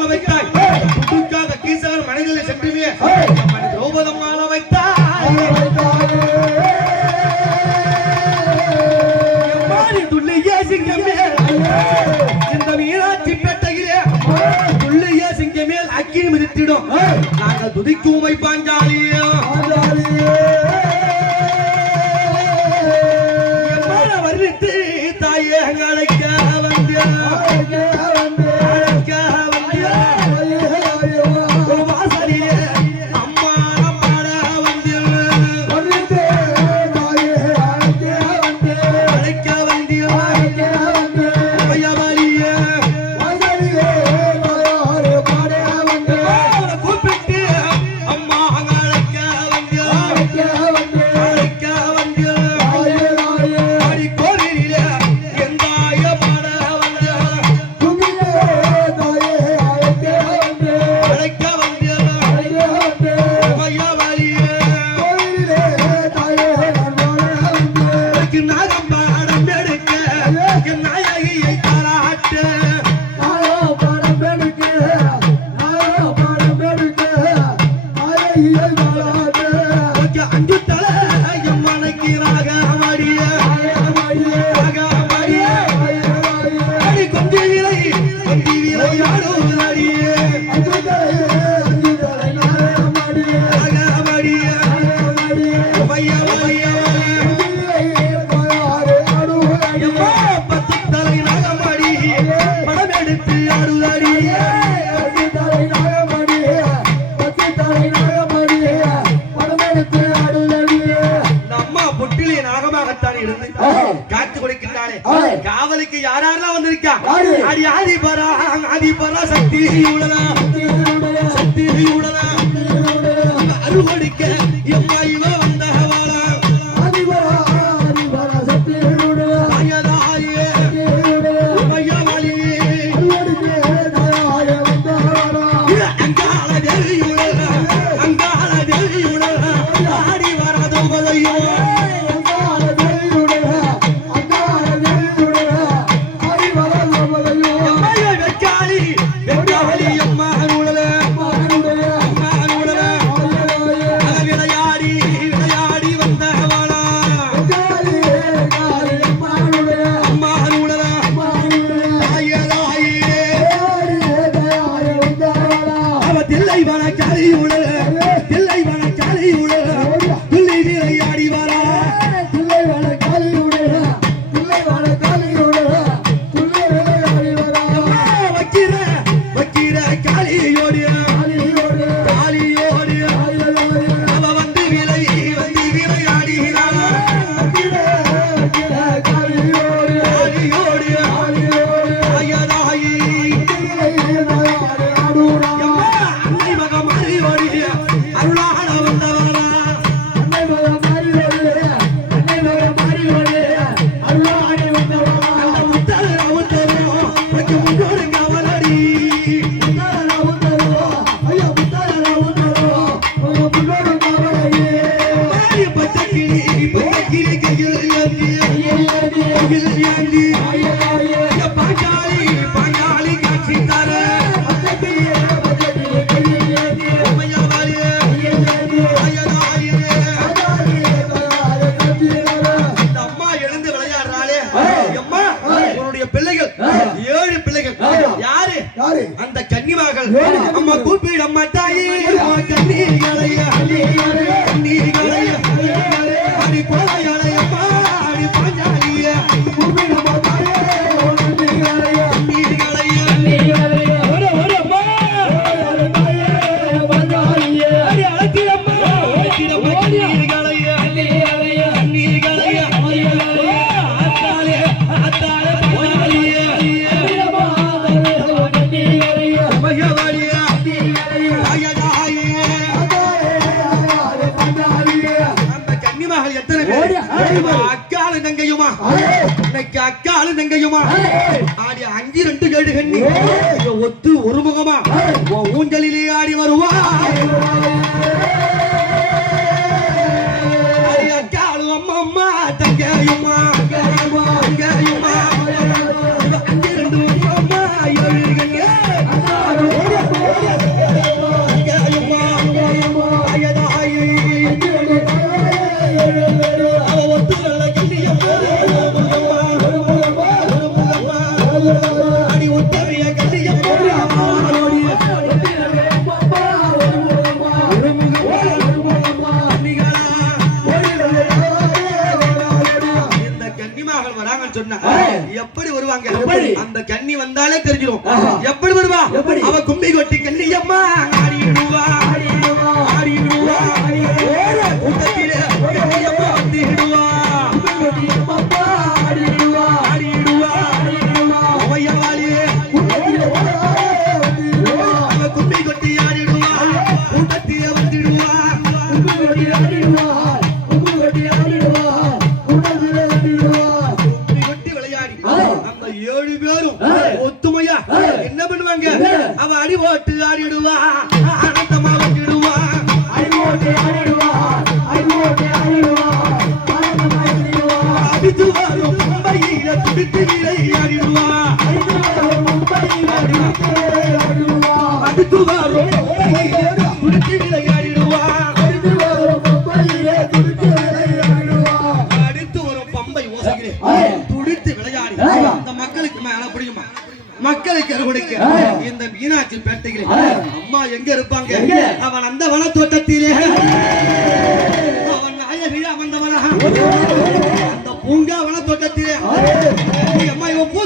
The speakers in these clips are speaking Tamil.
திரௌபதம்மால வைத்தாய். புதுக்காக கீசகர் மனிதனை சென்றுமே திரௌபதம்மால வைத்தாய். துள்ளிய சிங்கமே. இந்த மீனாட்சி பெட்டையிலே துள்ளிய சிங்கமேல் அக்கினி மிதித்திடும். நாங்கள் துதிக்கும் வைப்பாஞ்சாலியோ அம்மா பொட்டிலே நாகமாகத்தான் இருந்து காத்து கொடுக்கின்றாளே காவலுக்கு யாரெல்லாம் வந்திருக்கா? அடி பரா ஆதி பரா சக்தி உடலா சக்தி உடலா அருவடிக்க எம்மா இவ பாஞ்சாலி பாஞ்சாலி பாஞ்சாலி காட்சி தர. பிள்ளைகள் ஏழு பிள்ளைகள். யாரு? அந்த கன்னிவாகள் அம்மா கூப்பிடு அம்மா தாயே. எத்தனை பேர்? அக்காலும் தங்கையுமா இன்னைக்கு அக்காலும் தங்கையுமா ஆடி அஞ்சு ரெண்டு கேடு கண்ணி. ஒத்து ஒருமுகமா? ஊஞ்சலிலே ஆடி வருவா. ஜன்னி வந்தாலே தெரிஞ்சிடும் அடுத்து அடுத்து வரும் துடுத்து அடுத்து ஒரு பம்பை ஓசுகிறேன் துடித்து விளையாடி இந்த மக்களுக்கு மேல பிடிக்குமா மக்களுக்கு கொடுக்க இந்த மீனாட்சி பேட்டைகளே அம்மா எங்க இருப்பாங்க? அவன் அந்த வன தோட்டத்திலே அவன் நாயகி அமர்ந்தவனாக அந்த பூங்கா வன தோட்டத்திலே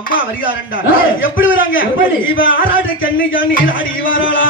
அம்மா வருகிறாரண்டா எப்படி வராங்க? இவ ஆராட்டு கண்ணி கண்ணி ஆடி வராளா